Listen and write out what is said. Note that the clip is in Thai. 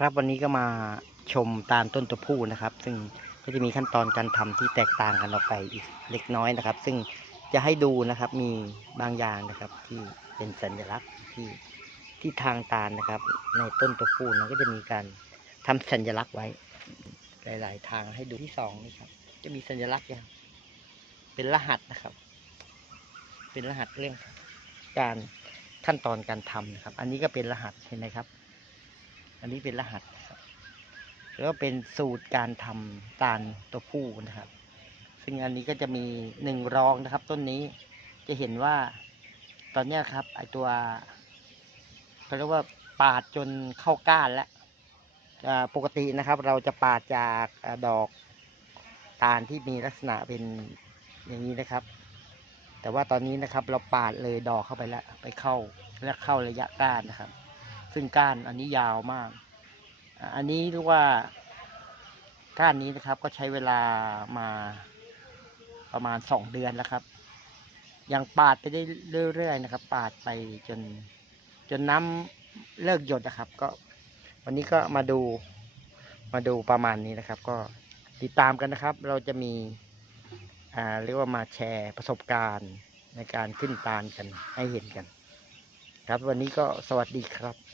ครับวันนี้ก็มาชมตาลต้นตัวผู้นะครับ ซึ่งก็จะมีขั้นตอนการทำที่แตกต่างกันออกไปอีกเล็กน้อยนะครับ ซึ่งจะให้ดูนะครับมีบางอย่างนะครับที่เป็นสัญลักษณ์ที่ที่ทางตาลนะครับ ในต้นตัวผู้นก็จะมีการทำสัญลักษณ์ไว้ หลาย ๆ ทางให้ดูที่สองนี่ครับ จะมีสัญลักษณ์อย่างเป็นรหัสนะครับ เป็นรหัสเรื่องการขั้นตอนการทำนะครับ อันนี้ก็เป็นรหัสเห็นไหมครับ อันนี้เป็นรหัสครับแล้วเป็นสูตรการทำตาลตัวผู้นะครับ ซึ่งอันนี้ก็จะมีหนึ่งรองนะครับ ต้นนี้จะเห็นว่าตอนนี้ครับไอตัวเขาเรียกว่าปาดจนเข้าก้านแล้วปกตินะครับ เราจะปาดจากดอกตาลที่มีลักษณะเป็นอย่างนี้นะครับ แต่ว่าตอนนี้นะครับ เราปาดเลยดอกเข้าไปแล้ว ไปเข้าและเข้าระยะก้านนะครับ ซึ่งก้านอันนี้ยาวมาก อันนี้เรียกว่าก้านนี้นะครับก็ใช้เวลามาประมาณสองเดือนแล้วครับ ยังปาดไปได้เรื่อยๆนะครับ ปาดไปจน จนน้ำเลิกหยดนะครับ ก็วันนี้ก็มาดูมาดูประมาณนี้นะครับ ก็ติดตามกันนะครับ เราจะมีอ่าเรียกว่ามาแชร์ประสบการณ์ในการขึ้นตาลกันให้เห็นกัน ครับวันนี้ก็สวัสดีครับ